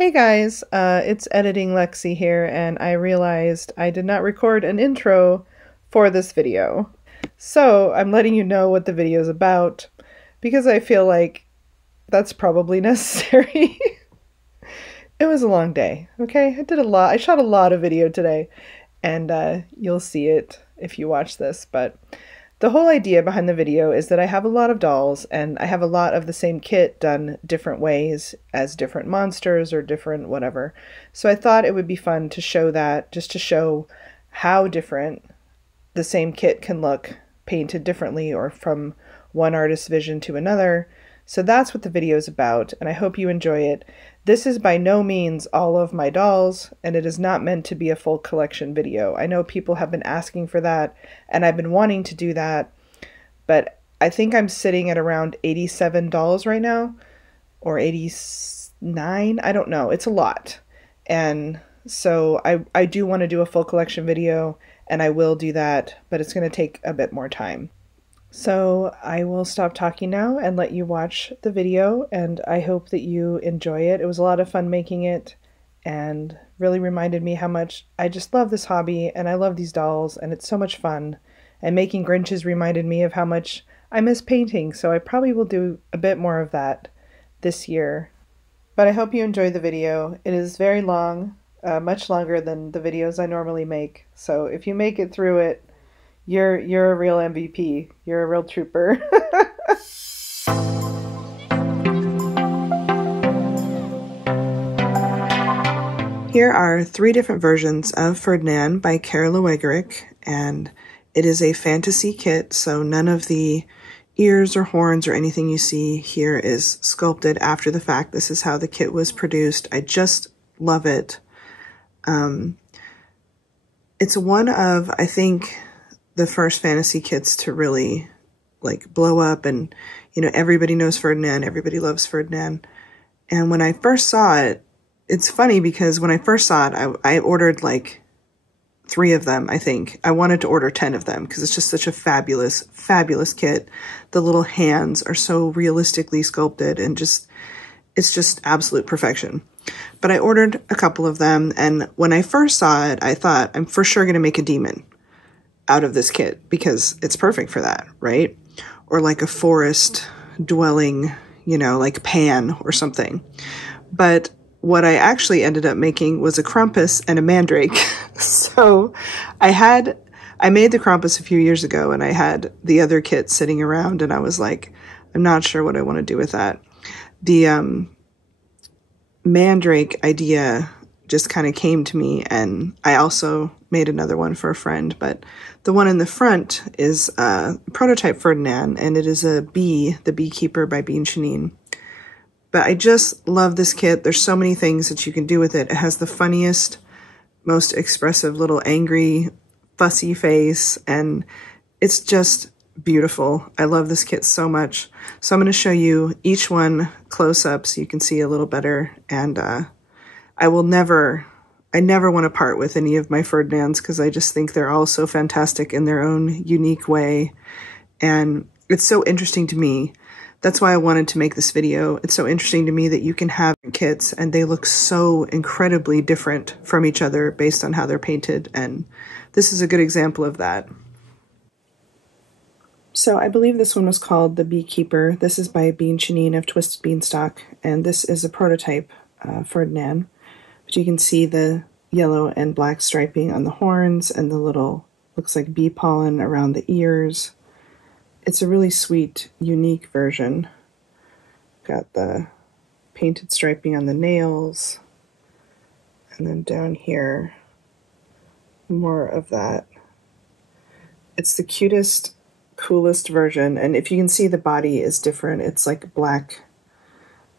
Hey guys, it's Editing Lexi here, and I realized I did not record an intro for this video. So I'm letting you know what the video is about, because I feel like that's probably necessary. It was a long day, okay? I shot a lot of video today, and you'll see it if you watch this, but the whole idea behind the video is that I have a lot of dolls, and I have a lot of the same kit done different ways as different monsters or different whatever. So I thought it would be fun to show that, just to show how different the same kit can look painted differently or from one artist's vision to another. So that's what the video is about, and I hope you enjoy it. This is by no means all of my dolls, and it is not meant to be a full collection video. I know people have been asking for that, and I've been wanting to do that, but I think I'm sitting at around 87 dolls right now, or 89, I don't know. It's a lot, and so I do want to do a full collection video, and I will do that, but it's going to take a bit more time. So I will stop talking now and let you watch the video, and I hope that you enjoy it. It was a lot of fun making it and really reminded me how much I just love this hobby and I love these dolls, and it's so much fun. And making Grinches reminded me of how much I miss painting, so I probably will do a bit more of that this year. But I hope you enjoy the video. It is very long, much longer than the videos I normally make, so if you make it through it, You're a real MVP. You're a real trooper. Here are 3 different versions of Ferdinand by Carla Wegerick, and it is a fantasy kit, so none of the ears or horns or anything you see here is sculpted after the fact. This is how the kit was produced. I just love it. It's one of, I think, the first fantasy kits to really like blow up, and you know, everybody knows Ferdinand, everybody loves Ferdinand. And when I first saw it, it's funny because when I first saw it, I ordered like 3 of them. I think I wanted to order 10 of them because it's just such a fabulous kit. The little hands are so realistically sculpted, and it's just absolute perfection. But I ordered a couple of them, and when I first saw it, I thought, I'm for sure going to make a demon out of this kit because it's perfect for that, right? Or like a forest dwelling, you know, like Pan or something. But what I actually ended up making was a Krampus and a Mandrake. So I made the Krampus a few years ago, and I had the other kit sitting around, and I was like, I'm not sure what I want to do with that. The Mandrake idea just kind of came to me, and I also made another one for a friend, but the one in the front is prototype Ferdinand, and it is a bee, the Beekeeper by Bean Shanine. But I just love this kit. There's so many things that you can do with it. It has the funniest, most expressive little angry, fussy face, and it's just beautiful. I love this kit so much. So I'm going to show you each one close up so you can see a little better, and I never want to part with any of my Ferdinands because I just think they're all so fantastic in their own unique way. And it's so interesting to me. That's why I wanted to make this video. It's so interesting to me that you can have kits and they look so incredibly different from each other based on how they're painted. And this is a good example of that. So I believe this one was called the Beekeeper. This is by Bean Shanine of Twisted Beanstalk. And this is a prototype Ferdinand. But you can see the yellow and black striping on the horns and the little, looks like bee pollen around the ears. It's a really sweet, unique version. Got the painted striping on the nails. And then down here, more of that. It's the cutest, coolest version. And if you can see, the body is different. It's like black,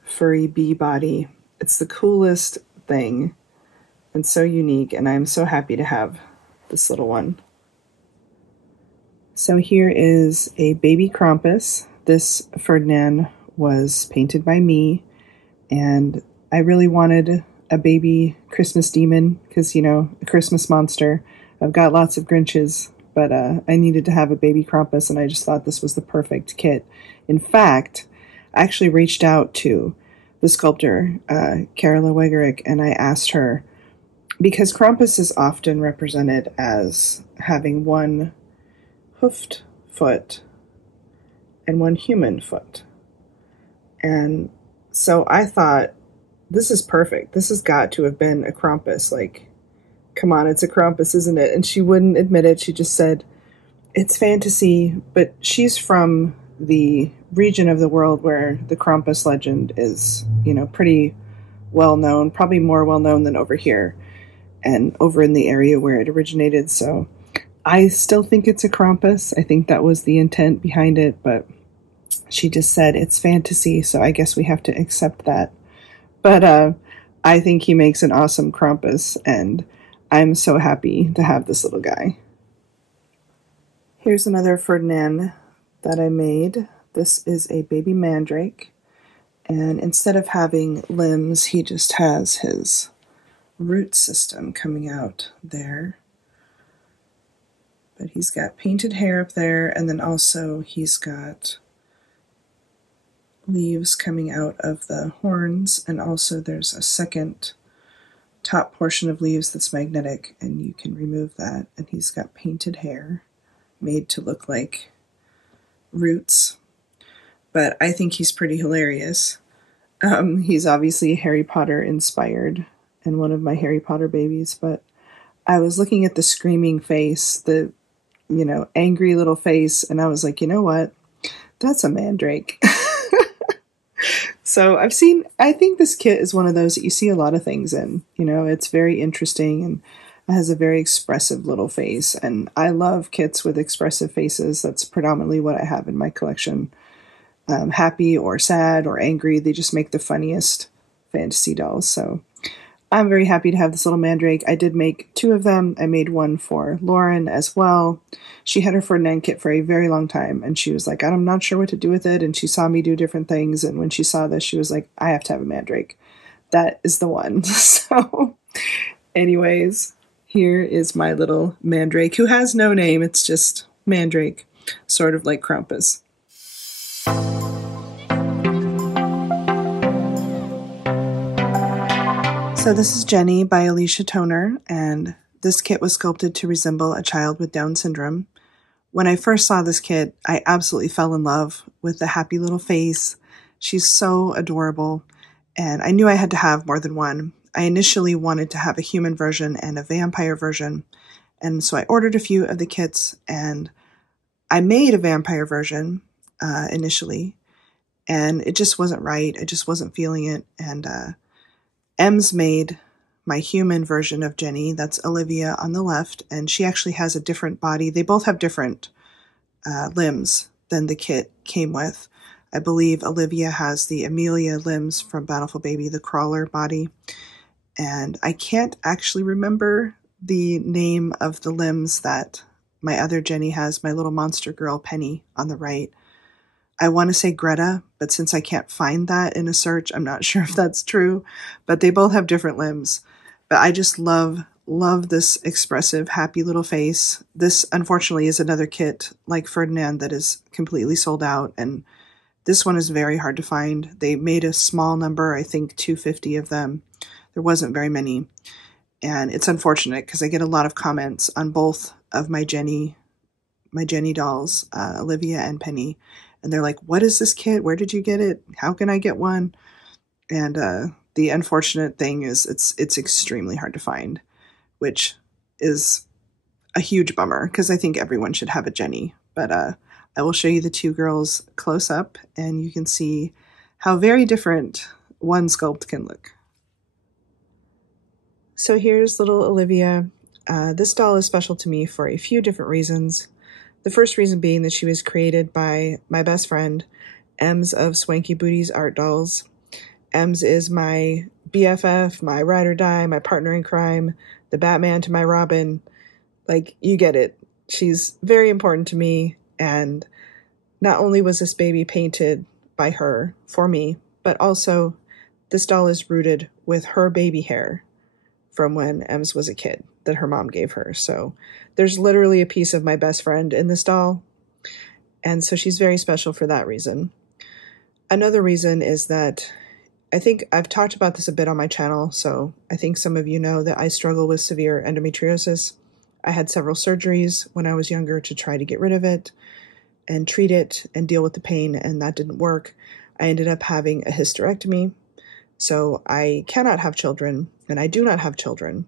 furry bee body. It's the coolest thing and so unique, and I'm so happy to have this little one. So here is a baby Krampus. This Ferdinand was painted by me, and I really wanted a baby Christmas demon because, you know, a Christmas monster. I've got lots of Grinches, but I needed to have a baby Krampus, and I just thought this was the perfect kit. In fact, I actually reached out to the sculptor, Carola Wegerick, and I asked her, because Krampus is often represented as having one hoofed foot and one human foot. And so I thought, this is perfect. This has got to have been a Krampus. Like, come on, it's a Krampus, isn't it? And she wouldn't admit it. She just said, it's fantasy, but she's from the region of the world where the Krampus legend is, you know, pretty well known, probably more well known than over here and over in the area where it originated. So I still think it's a Krampus. I think that was the intent behind it, but she just said it's fantasy, so I guess we have to accept that. But I think he makes an awesome Krampus, and I'm so happy to have this little guy. Here's another Ferdinand that I made. This is a baby mandrake, and instead of having limbs, he just has his root system coming out there. But he's got painted hair up there, and then also he's got leaves coming out of the horns, and also there's a second top portion of leaves that's magnetic, and you can remove that, and he's got painted hair made to look like roots. But I think he's pretty hilarious. He's obviously Harry Potter inspired and one of my Harry Potter babies, but I was looking at the screaming face, the, you know, angry little face, and I was like, you know what? That's a mandrake. So I think this kit is one of those that you see a lot of things in. You know, it's very interesting and it has a very expressive little face. And I love kits with expressive faces. That's predominantly what I have in my collection. Happy or sad or angry, they just make the funniest fantasy dolls. So I'm very happy to have this little mandrake. I did make 2 of them. I made one for Lauren as well. She had her Ferdinand kit for a very long time, and she was like, I'm not sure what to do with it, and she saw me do different things, and when she saw this, she was like, I have to have a mandrake. That is the one. So anyways, here is my little mandrake, who has no name. It's just mandrake, sort of like Krampus. So this is Jenny by Alicia Toner, and this kit was sculpted to resemble a child with Down syndrome. When I first saw this kit, I absolutely fell in love with the happy little face. She's so adorable, and I knew I had to have more than one. I initially wanted to have a human version and a vampire version, and so I ordered a few of the kits, and I made a vampire version initially, and it just wasn't right. I just wasn't feeling it, and Ems made my human version of Jenny. That's Olivia on the left, and she actually has a different body. They both have different limbs than the kit came with. I believe Olivia has the Amelia limbs from Bountiful Baby, the crawler body, and I can't actually remember the name of the limbs that my other Jenny has, my little monster girl Penny on the right. I want to say Greta, but since I can't find that in a search, I'm not sure if that's true, but they both have different limbs. But I just love this expressive, happy little face. This, unfortunately, is another kit like Ferdinand that is completely sold out, and this one is very hard to find. They made a small number, I think 250 of them. There wasn't very many, and it's unfortunate because I get a lot of comments on both of my Jenny dolls, Olivia and Penny. And they're like, what is this kit? Where did you get it? How can I get one? And the unfortunate thing is it's extremely hard to find, which is a huge bummer because I think everyone should have a Jenny. But I will show you the 2 girls close up, and you can see how very different one sculpt can look. So here's little Olivia. This doll is special to me for a few different reasons. The first reason being that she was created by my best friend, Ems of Swanky Booties Art Dolls. Ems is my BFF, my ride or die, my partner in crime, the Batman to my Robin. Like, you get it. She's very important to me, and not only was this baby painted by her for me, but also this doll is rooted with her baby hair from when Ems was a kid that her mom gave her. So there's literally a piece of my best friend in this doll. And so she's very special for that reason. Another reason is that I think I've talked about this a bit on my channel, so I think some of you know that I struggle with severe endometriosis. I had several surgeries when I was younger to try to get rid of it and treat it and deal with the pain, and that didn't work. I ended up having a hysterectomy, so I cannot have children, and I do not have children.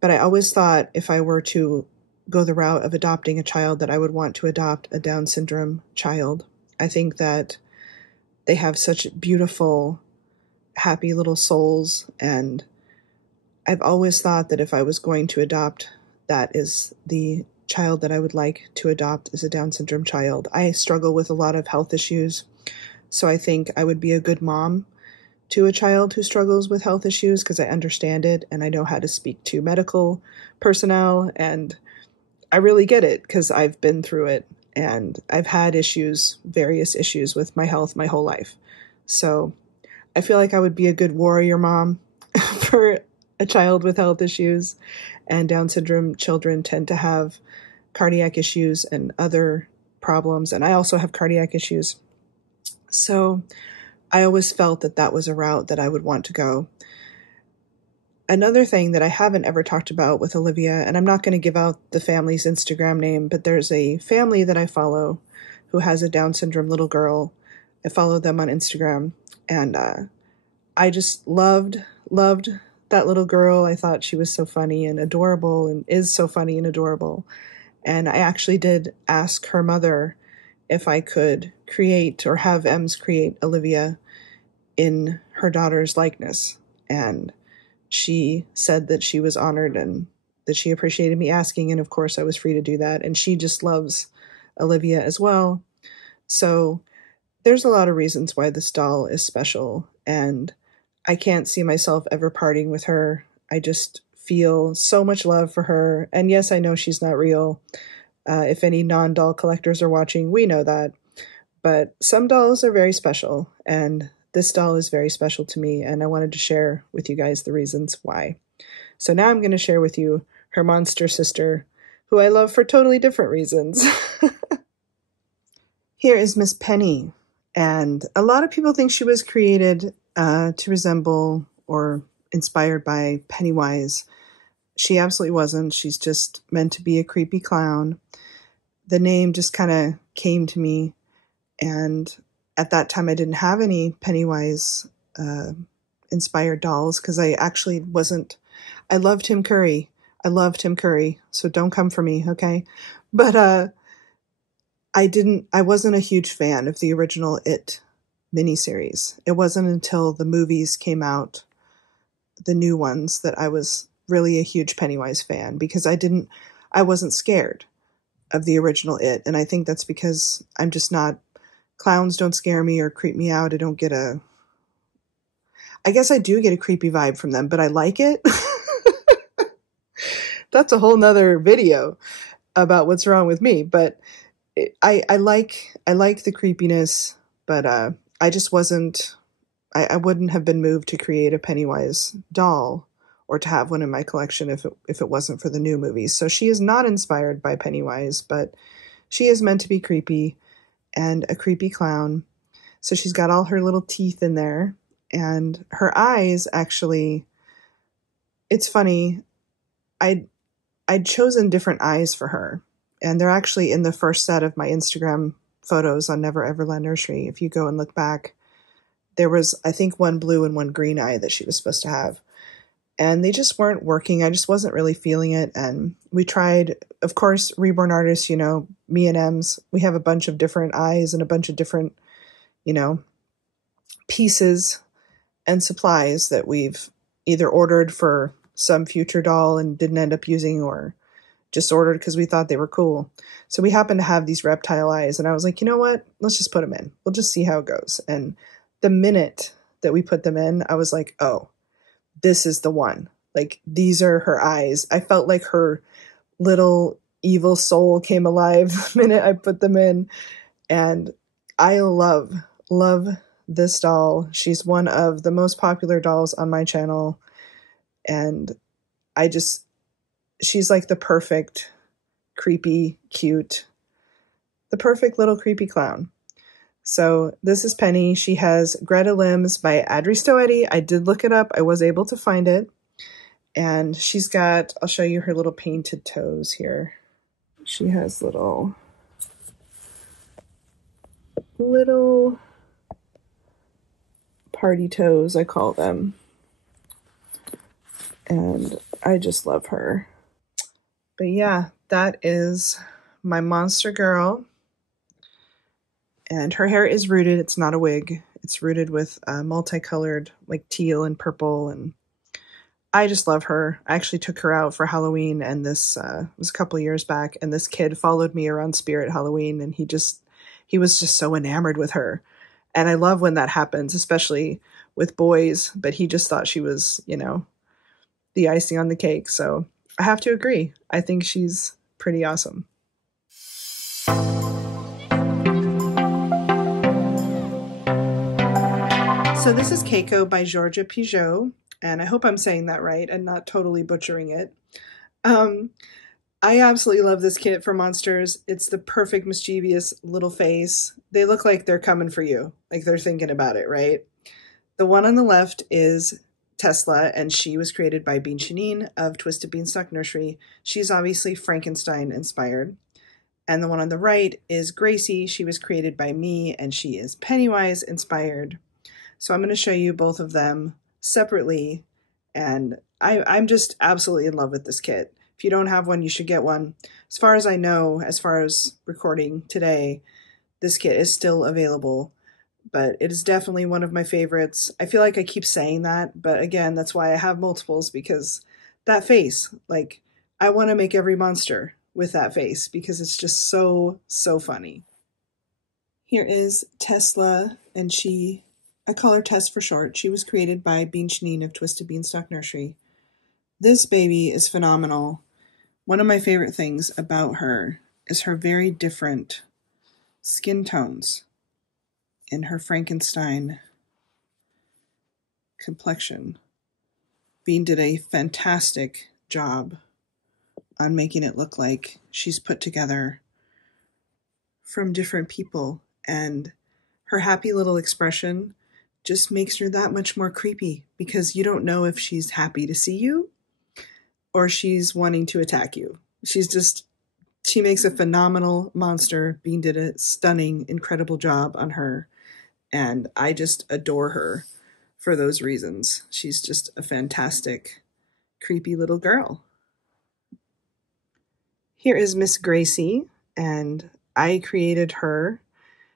But I always thought if I were to go the route of adopting a child that I would want to adopt a Down syndrome child. I think that they have such beautiful, happy little souls, and I've always thought that if I was going to adopt, that is the child that I would like to adopt as a Down syndrome child. I struggle with a lot of health issues, so I think I would be a good mom to a child who struggles with health issues because I understand it and I know how to speak to medical personnel, and I really get it because I've been through it and I've had issues, various issues with my health my whole life. So I feel like I would be a good warrior mom for a child with health issues, and Down syndrome children tend to have cardiac issues and other problems, and I also have cardiac issues. So I always felt that that was a route that I would want to go. Another thing that I haven't ever talked about with Olivia, and I'm not going to give out the family's Instagram name, but there's a family that I follow who has a Down syndrome little girl. I follow them on Instagram, and I just loved that little girl. I thought she was so funny and adorable, and is so funny and adorable. And I actually did ask her mother if I could create or have Ems create Olivia in her daughter's likeness. And she said that she was honored and that she appreciated me asking. And of course I was free to do that. And she just loves Olivia as well. So there's a lot of reasons why this doll is special, and I can't see myself ever parting with her. I just feel so much love for her. And yes, I know she's not real. If any non-doll collectors are watching, we know that. But some dolls are very special, and this doll is very special to me, and I wanted to share with you guys the reasons why. So now I'm going to share with you her monster sister, who I love for totally different reasons. Here is Miss Penny, and a lot of people think she was created to resemble or inspired by Pennywise. She absolutely wasn't. She's just meant to be a creepy clown. The name just kind of came to me, and at that time I didn't have any Pennywise inspired dolls because I actually wasn't. I loved Tim Curry. So don't come for me, okay? But I wasn't a huge fan of the original It miniseries. It wasn't until the movies came out, the new ones, that I was really a huge Pennywise fan, because I wasn't scared of the original It. And I think that's because I'm just not, clowns don't scare me or creep me out. I guess I do get a creepy vibe from them, but I like it. That's a whole nother video about what's wrong with me. But I like the creepiness, but I just wasn't, I wouldn't have been moved to create a Pennywise doll or to have one in my collection if it wasn't for the new movies. So she is not inspired by Pennywise, but she is meant to be creepy and a creepy clown. So she's got all her little teeth in there, and her eyes actually, it's funny, I'd chosen different eyes for her, and they're actually in the first set of my Instagram photos on Never Ever Let Nursery. If you go and look back, there was, I think, one blue and one green eye that she was supposed to have. And they just weren't working. I just wasn't really feeling it. And we tried, of course, Reborn Artists, me and Ems, we have a bunch of different eyes and a bunch of different, pieces and supplies that we've either ordered for some future doll and didn't end up using, or just ordered because we thought they were cool. So we happened to have these reptile eyes, and I was like, you know what? Let's just put them in. We'll just see how it goes. And the minute that we put them in, I was like, oh, this is the one. Like, these are her eyes. I felt like her little evil soul came alive the minute I put them in. And I love this doll. She's one of the most popular dolls on my channel. And she's like the perfect, creepy, cute, the perfect little creepy clown. So this is Penny. She has Greta Limbs by Adri Stoetti. I did look it up. I was able to find it. And she's got, I'll show you her little painted toes here. She has little party toes, I call them. And I just love her. But yeah, that is my monster girl. And her hair is rooted. It's not a wig. It's rooted with multicolored, like teal and purple. And I just love her. I actually took her out for Halloween, and this was a couple years back. And this kid followed me around Spirit Halloween, and he was just so enamored with her. And I love when that happens, especially with boys. But he just thought she was, you know, the icing on the cake. So I have to agree. I think she's pretty awesome. So this is Caico by Georgia Pigeot, and I hope I'm saying that right and not totally butchering it. I absolutely love this kit for monsters. It's the perfect mischievous little face. They look like they're coming for you, like they're thinking about it, right? The one on the left is Tesla, and she was created by Bean Shanine of Twisted Beanstalk Nursery. She's obviously Frankenstein inspired. And the one on the right is Gracie. She was created by me, and she is Pennywise inspired. So I'm going to show you both of them separately, and I'm just absolutely in love with this kit. If you don't have one, you should get one. As far as I know, as far as recording today, this kit is still available, but it is definitely one of my favorites. I feel like I keep saying that, but again, that's why I have multiples, because that face, like, I want to make every monster with that face because it's just so, so funny. Here is Tesla, and I call her Tess for short. She was created by Bean Shanine of Twisted Beanstalk Nursery. This baby is phenomenal. One of my favorite things about her is her very different skin tones in her Frankenstein complexion. Bean did a fantastic job on making it look like she's put together from different people, and her happy little expression just makes her that much more creepy because you don't know if she's happy to see you or she's wanting to attack you. She makes a phenomenal monster. Bean did a stunning, incredible job on her, and I just adore her for those reasons. She's just a fantastic, creepy little girl. Here is Miss Gracie, and I created her.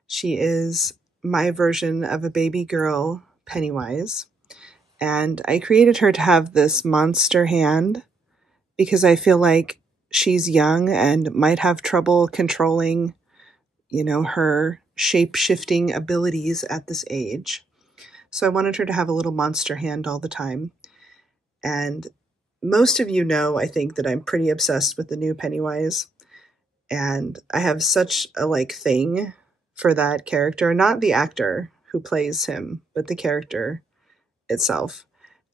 She is my version of a baby girl Pennywise, and I created her to have this monster hand because I feel like she's young and might have trouble controlling, you know, her shape-shifting abilities at this age. So I wanted her to have a little monster hand all the time. And most of you know, I think, that I'm pretty obsessed with the new Pennywise, and I have such a thing for that character, not the actor who plays him, but the character itself.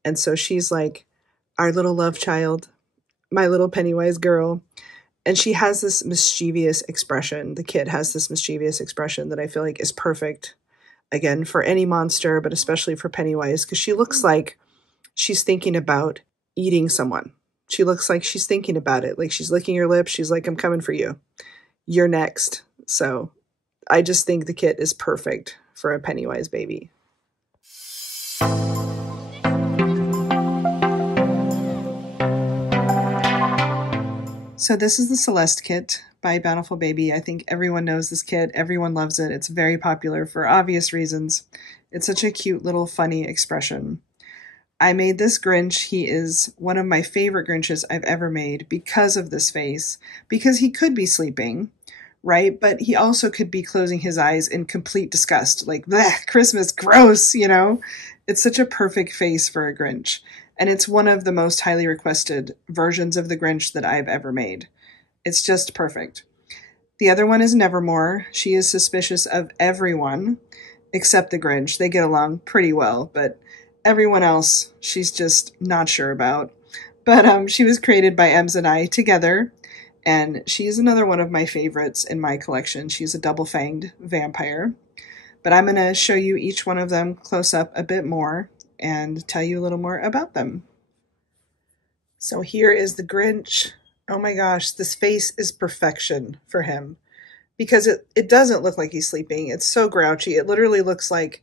And so she's like our little love child, my little Pennywise girl. And she has this mischievous expression. The kid has this mischievous expression that I feel like is perfect, again, for any monster, but especially for Pennywise, because she looks like she's thinking about eating someone. She looks like she's thinking about it. Like she's licking her lips. She's like, I'm coming for you. You're next. So I just think the kit is perfect for a Pennywise baby. So this is the Celeste kit by Bountiful Baby. I think everyone knows this kit. Everyone loves it. It's very popular for obvious reasons. It's such a cute little funny expression. I made this Grinch. He is one of my favorite Grinches I've ever made because of this face, because he could be sleeping, right? But he also could be closing his eyes in complete disgust, like, bleh, Christmas, gross, you know? It's such a perfect face for a Grinch. And it's one of the most highly requested versions of the Grinch that I've ever made. It's just perfect. The other one is Nevermore. She is suspicious of everyone except the Grinch. They get along pretty well, but everyone else she's just not sure about. But she was created by Ems and I together, and she's another one of my favorites in my collection. She's a double-fanged vampire. But I'm going to show you each one of them close up a bit more and tell you a little more about them. So here is the Grinch. Oh my gosh, this face is perfection for him because it doesn't look like he's sleeping. It's so grouchy. It literally looks like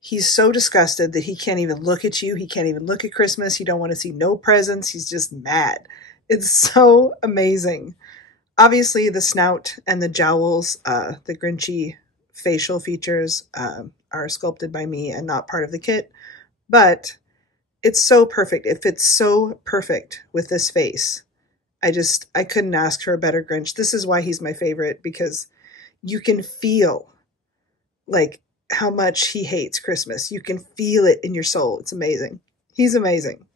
he's so disgusted that he can't even look at you. He can't even look at Christmas. He don't want to see no presents. He's just mad. It's so amazing. Obviously, the snout and the jowls, the Grinchy facial features are sculpted by me and not part of the kit, but it's so perfect. It fits so perfect with this face. I couldn't ask for a better Grinch. This is why he's my favorite, because you can feel like how much he hates Christmas. You can feel it in your soul. It's amazing. He's amazing.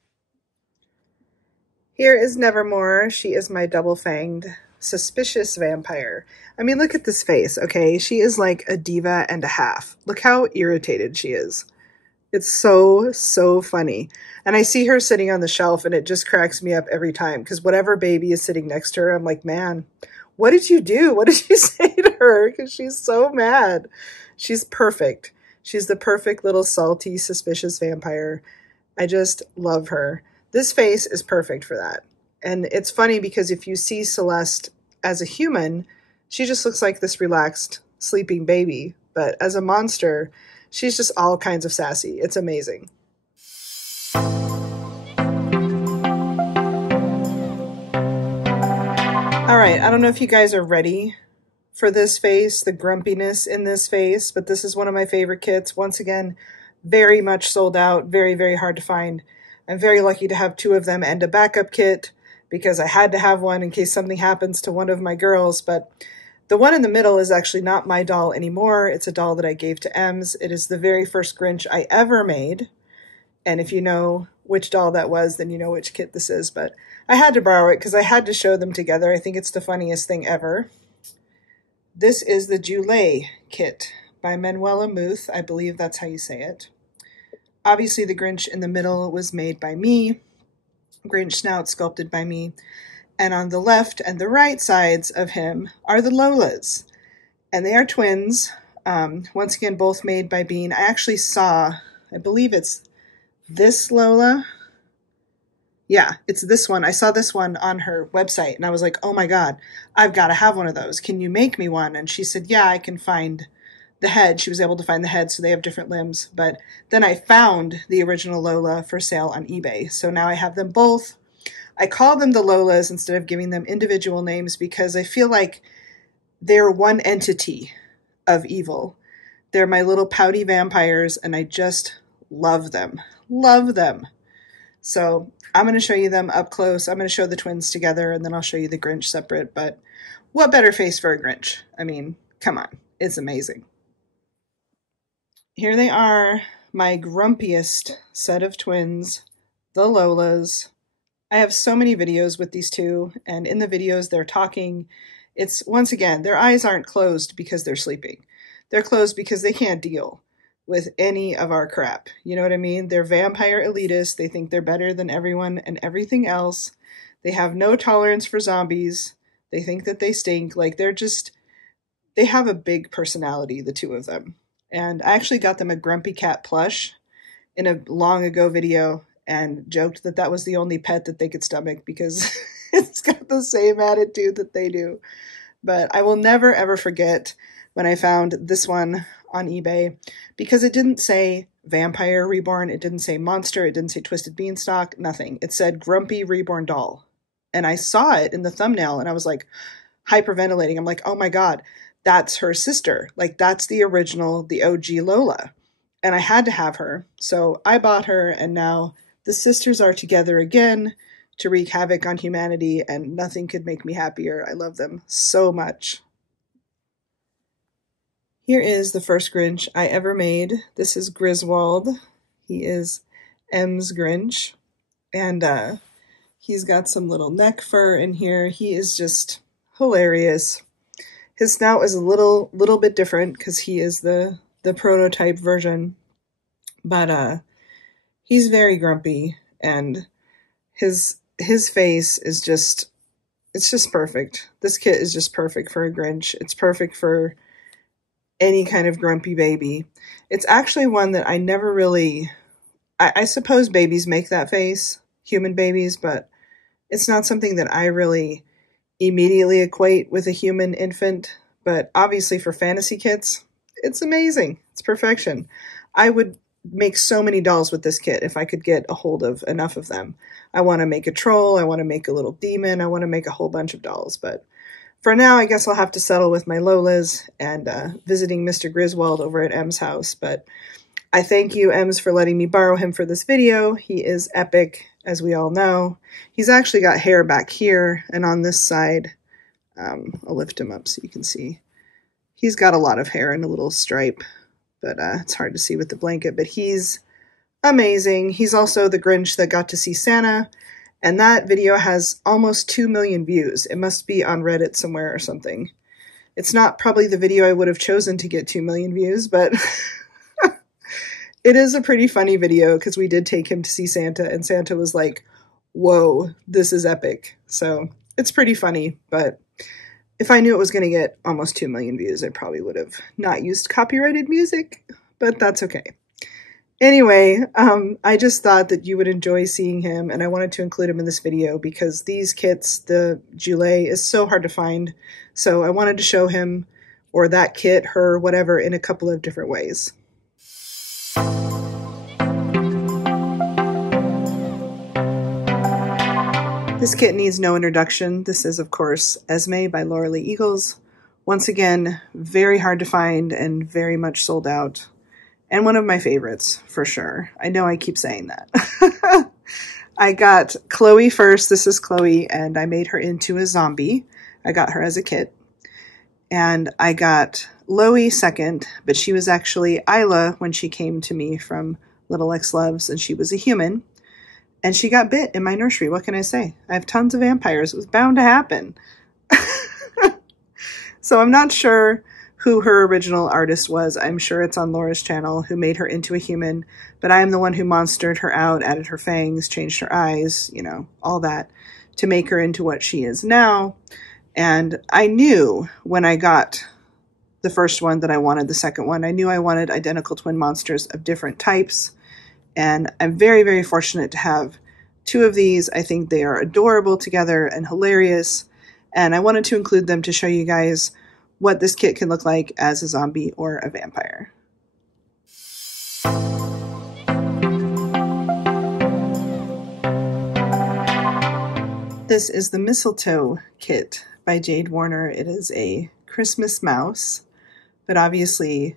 Here is Nevermore. She is my double-fanged, suspicious vampire. I mean, look at this face, okay? She is like a diva and a half. Look how irritated she is. It's so, so funny. And I see her sitting on the shelf and it just cracks me up every time because whatever baby is sitting next to her, I'm like, man, what did you do? What did you say to her? Because she's so mad. She's perfect. She's the perfect little salty, suspicious vampire. I just love her. This face is perfect for that. And it's funny because if you see Celeste as a human, she just looks like this relaxed, sleeping baby. But as a monster, she's just all kinds of sassy. It's amazing. All right, I don't know if you guys are ready for this face, the grumpiness in this face, but this is one of my favorite kits. Once again, very much sold out, very, very hard to find. I'm very lucky to have 2 of them and a backup kit because I had to have one in case something happens to one of my girls, but the one in the middle is actually not my doll anymore. It's a doll that I gave to Ems. It is the very first Grinch I ever made. And if you know which doll that was, then you know which kit this is. But I had to borrow it because I had to show them together. I think it's the funniest thing ever. This is the Joule kit by Manuela Muth. I believe that's how you say it. Obviously, the Grinch in the middle was made by me. Grinch snout sculpted by me. And on the left and the right sides of him are the Lolas. And they are twins. Once again, both made by Bean. I actually saw, I believe it's this Lola. Yeah, it's this one. I saw this one on her website and I was like, oh my God, I've got to have one of those. Can you make me one? And she said, yeah, I can find the head. She was able to find the head, so they have different limbs. But then I found the original Lola for sale on eBay. So now I have them both. I call them the Lolas instead of giving them individual names because I feel like they're one entity of evil. They're my little pouty vampires and I just love them. Love them. So I'm going to show you them up close. I'm going to show the twins together and then I'll show you the Grinch separate. But what better face for a Grinch? I mean, come on. It's amazing. Here they are, my grumpiest set of twins, the Lolas. I have so many videos with these 2, and in the videos they're talking. It's, once again, their eyes aren't closed because they're sleeping. They're closed because they can't deal with any of our crap. You know what I mean? They're vampire elitists. They think they're better than everyone and everything else. They have no tolerance for zombies. They think that they stink. Like, they have a big personality, the 2 of them. And I actually got them a Grumpy Cat plush in a long ago video and joked that that was the only pet that they could stomach because it's got the same attitude that they do. But I will never ever forget when I found this one on eBay because it didn't say Vampire Reborn, it didn't say Monster, it didn't say Twisted Beanstalk, nothing. It said Grumpy Reborn Doll. And I saw it in the thumbnail and I was like hyperventilating. I'm like, oh my God, that's her sister. Like, that's the original, the OG Lola. And I had to have her. So I bought her and now the sisters are together again to wreak havoc on humanity, and nothing could make me happier. I love them so much. Here is the first Grinch I ever made. This is Griswold. He is M's Grinch, and he's got some little neck fur in here. He is just hilarious. His snout is a little bit different because he is the prototype version, but he's very grumpy, and his face is just, it's just perfect. This kit is just perfect for a Grinch. It's perfect for any kind of grumpy baby. It's actually one that I never really, I suppose babies make that face, human babies, but it's not something that I really immediately equate with a human infant. But obviously for fantasy kits, it's amazing. It's perfection. I would make so many dolls with this kit if I could get a hold of enough of them. I want to make a troll. I want to make a little demon. I want to make a whole bunch of dolls. But for now, I guess I'll have to settle with my Lolas and visiting Mr. Griswold over at M's house. But I thank you, Ems, for letting me borrow him for this video. He is epic, as we all know. He's actually got hair back here and on this side. I'll lift him up so you can see. He's got a lot of hair and a little stripe, but it's hard to see with the blanket. But he's amazing. He's also the Grinch that got to see Santa, and that video has almost 2 million views. It must be on Reddit somewhere or something. It's not probably the video I would have chosen to get 2 million views, but it is a pretty funny video because we did take him to see Santa, and Santa was like, whoa, this is epic. So it's pretty funny, but if I knew it was going to get almost 2 million views, I probably would have not used copyrighted music, but that's okay. Anyway, I just thought that you would enjoy seeing him, and I wanted to include him in this video because these kits, the Joule, is so hard to find. So I wanted to show him, or that kit, her, whatever, in a couple of different ways. This kit needs no introduction. This is, of course, Esme by Laura Lee Eagles. Once again, very hard to find and very much sold out. And one of my favorites, for sure. I know I keep saying that. I got Chloe first. This is Chloe, and I made her into a zombie. I got her as a kit. And I got Loie second, but she was actually Isla when she came to me from Little X Loves, and she was a human. And she got bit in my nursery. What can I say? I have tons of vampires. It was bound to happen. So I'm not sure who her original artist was. I'm sure it's on Laura's channel, who made her into a human. But I am the one who monstered her out, added her fangs, changed her eyes, you know, all that, to make her into what she is now. And I knew when I got the first one that I wanted the second one. I knew I wanted identical twin monsters of different types. And I'm very, very fortunate to have two of these. I think they are adorable together and hilarious. And I wanted to include them to show you guys what this kit can look like as a zombie or a vampire. This is the Mistletoe kit by Jade Warner. It is a Christmas mouse, but obviously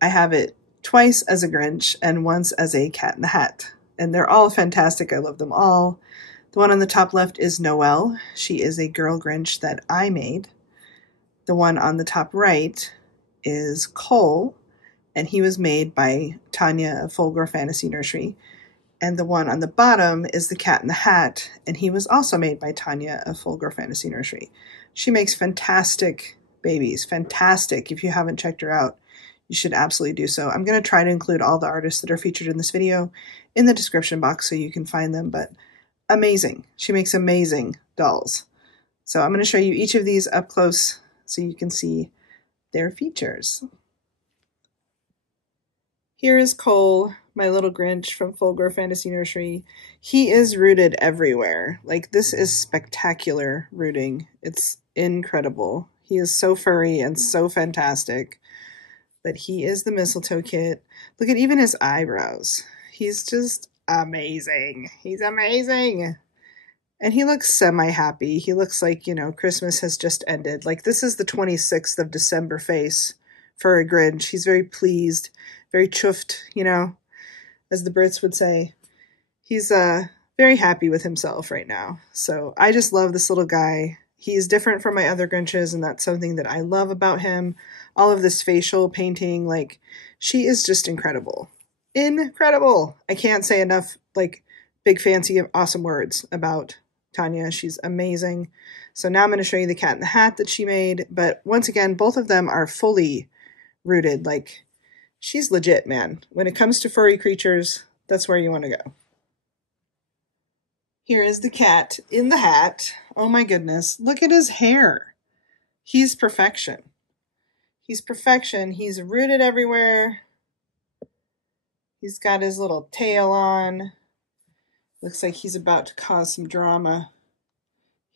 I have it twice as a Grinch and once as a Cat in the Hat. And they're all fantastic. I love them all. The one on the top left is Noelle. She is a girl Grinch that I made. The one on the top right is Cole, and he was made by Tanya of Folgore Fantasy Nursery. And the one on the bottom is the Cat in the Hat, and he was also made by Tanya of Folgore Fantasy Nursery. She makes fantastic babies. Fantastic. If you haven't checked her out, you should absolutely do so. I'm going to try to include all the artists that are featured in this video in the description box so you can find them, but amazing. She makes amazing dolls. So I'm going to show you each of these up close so you can see their features. Here is Cole, my little Grinch from Folgore Fantasy Nursery. He is rooted everywhere. Like, this is spectacular rooting. It's incredible. He is so furry and so fantastic. But he is the Mistletoe kit. Look at even his eyebrows. He's just amazing. He's amazing. And he looks semi-happy. He looks like, you know, Christmas has just ended. Like, this is the 26th of December face for a Grinch. He's very pleased, very chuffed, you know, as the Brits would say. He's very happy with himself right now. So I just love this little guy. He's different from my other Grinches, and that's something that I love about him. All of this facial painting, like, she is just incredible. Incredible! I can't say enough, like, big fancy awesome words about Tanya. She's amazing. So now I'm going to show you the Cat in the Hat that she made. But once again, both of them are fully rooted. Like, she's legit, man. When it comes to furry creatures, that's where you want to go. Here is the cat in the hat. Oh my goodness. Look at his hair. He's perfection. He's perfection. He's rooted everywhere. He's got his little tail on. Looks like he's about to cause some drama.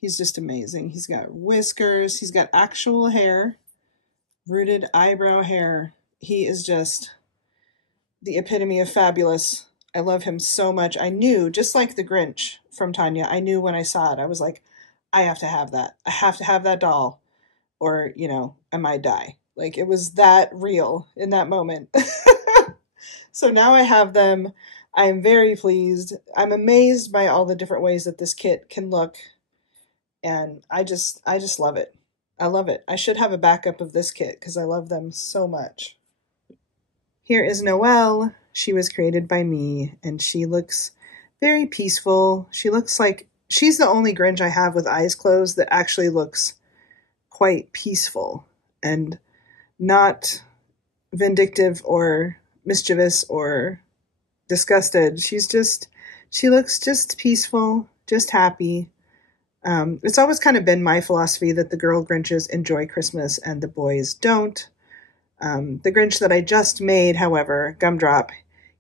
He's just amazing. He's got whiskers. He's got actual hair. Rooted eyebrow hair. He is just the epitome of fabulous. I love him so much. I knew, just like the Grinch from Tanya, I knew when I saw it, I was like, I have to have that. I have to have that doll, or, you know, I might die. Like, it was that real in that moment. So now I have them. I'm very pleased. I'm amazed by all the different ways that this kit can look. And I just love it. I love it. I should have a backup of this kit because I love them so much. Here is Noelle. She was created by me, and she looks very peaceful. She looks like she's the only Grinch I have with eyes closed that actually looks quite peaceful and not vindictive or mischievous or disgusted. She looks just peaceful, just happy. It's always kind of been my philosophy that the girl Grinches enjoy Christmas and the boys don't. The Grinch that I just made, however, Gumdrop,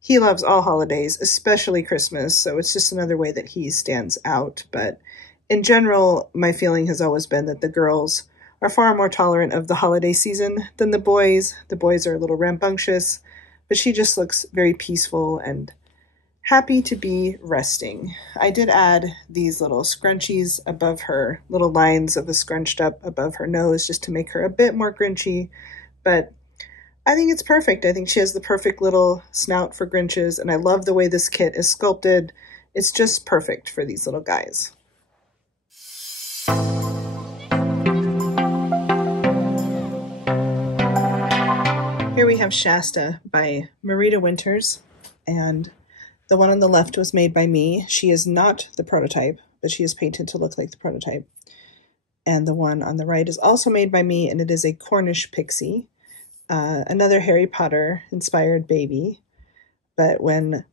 he loves all holidays, especially Christmas, so it's just another way that he stands out. But in general, my feeling has always been that the girls are far more tolerant of the holiday season than the boys. The boys are a little rambunctious, but she just looks very peaceful and happy to be resting. I did add these little scrunchies above her, little lines of a scrunched up above her nose just to make her a bit more Grinchy, but I think it's perfect. I think she has the perfect little snout for Grinches, and I love the way this kit is sculpted. It's just perfect for these little guys. Here we have Shasta by Marita Winters, and the one on the left was made by me. She is not the prototype, but she is painted to look like the prototype. And the one on the right is also made by me, and it is a Cornish pixie, another Harry Potter inspired baby. But when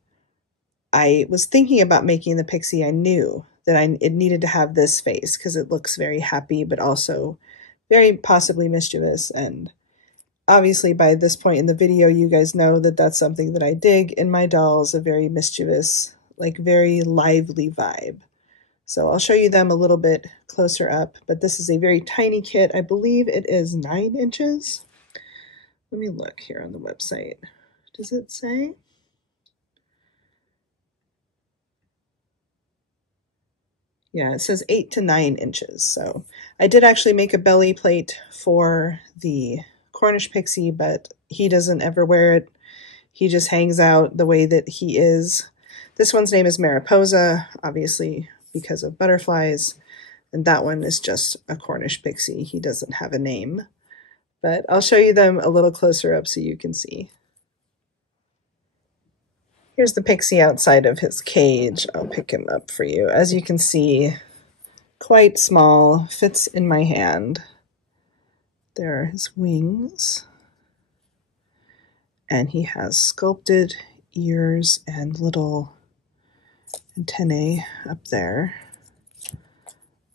I was thinking about making the pixie, I knew that it needed to have this face because it looks very happy, but also very possibly mischievous. And obviously by this point in the video, you guys know that that's something that I dig in my dolls, a very mischievous, like very lively vibe. So I'll show you them a little bit closer up, but this is a very tiny kit. I believe it is 9 inches. Let me look here on the website. Does it say? Yeah, it says 8 to 9 inches. So I did actually make a belly plate for the Cornish pixie, but he doesn't ever wear it. He just hangs out the way that he is. This one's name is Mariposa, obviously because of butterflies, and that one is just a Cornish pixie. He doesn't have a name, but I'll show you them a little closer up so you can see. Here's the pixie outside of his cage. I'll pick him up for you. As you can see, quite small, fits in my hand. There are his wings, and he has sculpted ears and little antennae up there.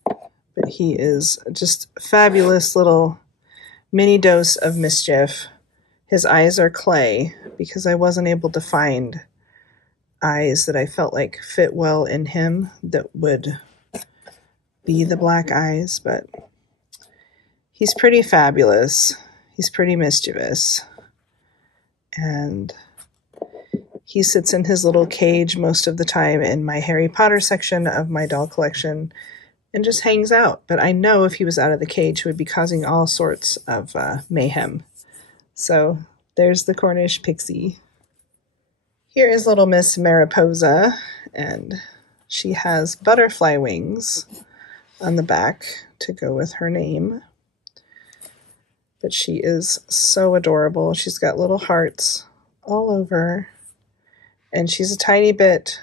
But he is just a fabulous little mini dose of mischief. His eyes are clay because I wasn't able to find eyes that I felt like fit well in him that would be the black eyes, but he's pretty fabulous. He's pretty mischievous. And he sits in his little cage most of the time in my Harry Potter section of my doll collection and just hangs out. But I know if he was out of the cage, he would be causing all sorts of mayhem. So there's the Cornish pixie. Here is little Miss Mariposa, and she has butterfly wings on the back to go with her name. But she is so adorable. She's got little hearts all over, and she's a tiny bit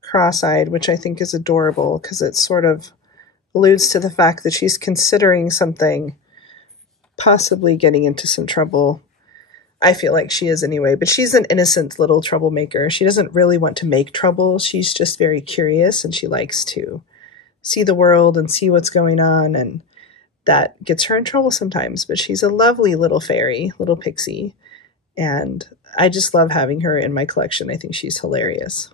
cross-eyed, which I think is adorable because it sort of alludes to the fact that she's considering something, possibly getting into some trouble. I feel like she is anyway, but she's an innocent little troublemaker. She doesn't really want to make trouble. She's just very curious, and she likes to see the world and see what's going on. And that gets her in trouble sometimes, but she's a lovely little fairy, little pixie, and I just love having her in my collection. I think she's hilarious.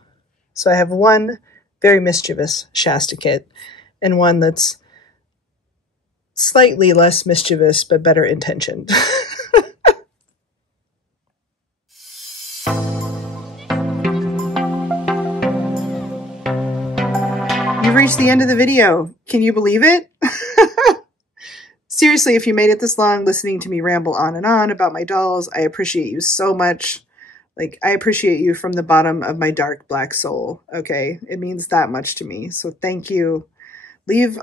So I have one very mischievous Shasta kit and one that's slightly less mischievous but better intentioned. You've reached the end of the video. Can you believe it? Seriously, if you made it this long listening to me ramble on and on about my dolls, I appreciate you so much. Like, I appreciate you from the bottom of my dark black soul, okay? It means that much to me, so thank you. Leave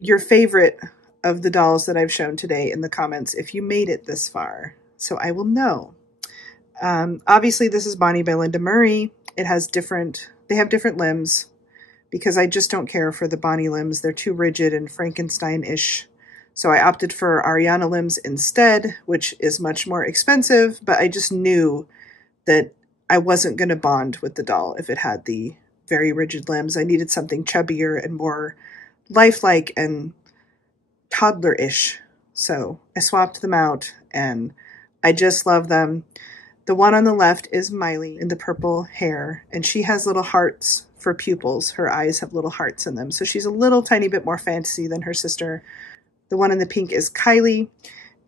your favorite of the dolls that I've shown today in the comments if you made it this far, so I will know. Obviously, this is Bonnie by Linda Murray. They have different limbs, because I just don't care for the Bonnie limbs. They're too rigid and Frankenstein-ish. So I opted for Ariana limbs instead, which is much more expensive, but I just knew that I wasn't going to bond with the doll if it had the very rigid limbs. I needed something chubbier and more lifelike and toddler-ish. So I swapped them out, and I just love them. The one on the left is Miley in the purple hair, and she has little hearts for pupils. Her eyes have little hearts in them, so she's a little tiny bit more fantasy than her sister. The one in the pink is Kylie,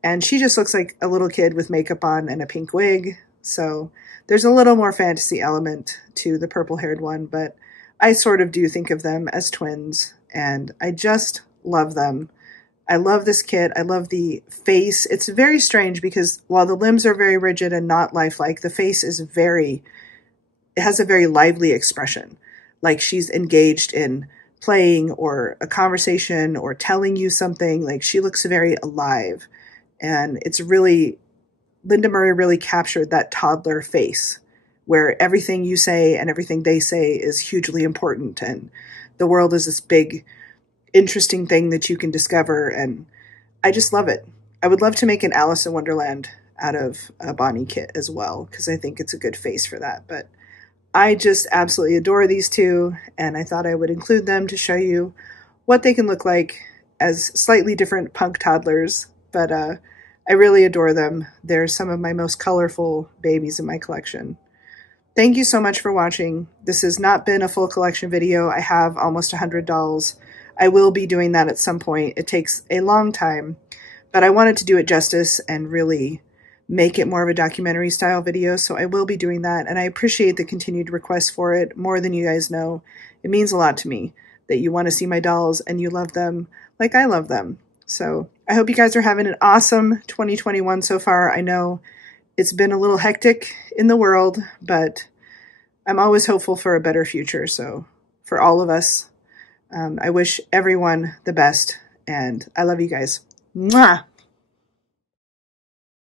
and she just looks like a little kid with makeup on and a pink wig. So there's a little more fantasy element to the purple-haired one, but I sort of do think of them as twins, and I just love them. I love this kit. I love the face. It's very strange because while the limbs are very rigid and not lifelike, the face is it has a very lively expression. Like she's engaged in playing or a conversation or telling you something. Like she looks very alive, and it's really, Linda Murray really captured that toddler face where everything you say and everything they say is hugely important, and the world is this big, interesting thing that you can discover, and I just love it. I would love to make an Alice in Wonderland out of a Bonnie kit as well, because I think it's a good face for that, but I just absolutely adore these two, and I thought I would include them to show you what they can look like as slightly different punk toddlers, but I really adore them. They're some of my most colorful babies in my collection. Thank you so much for watching. This has not been a full collection video. I have almost 100 dolls. I will be doing that at some point. It takes a long time, but I wanted to do it justice and really make it more of a documentary style video, so I will be doing that, and I appreciate the continued requests for it more than you guys know. It means a lot to me that you want to see my dolls and you love them like I love them. So I hope you guys are having an awesome 2021 so far. I know it's been a little hectic in the world, but I'm always hopeful for a better future. So for all of us, I wish everyone the best, and I love you guys. Mwah!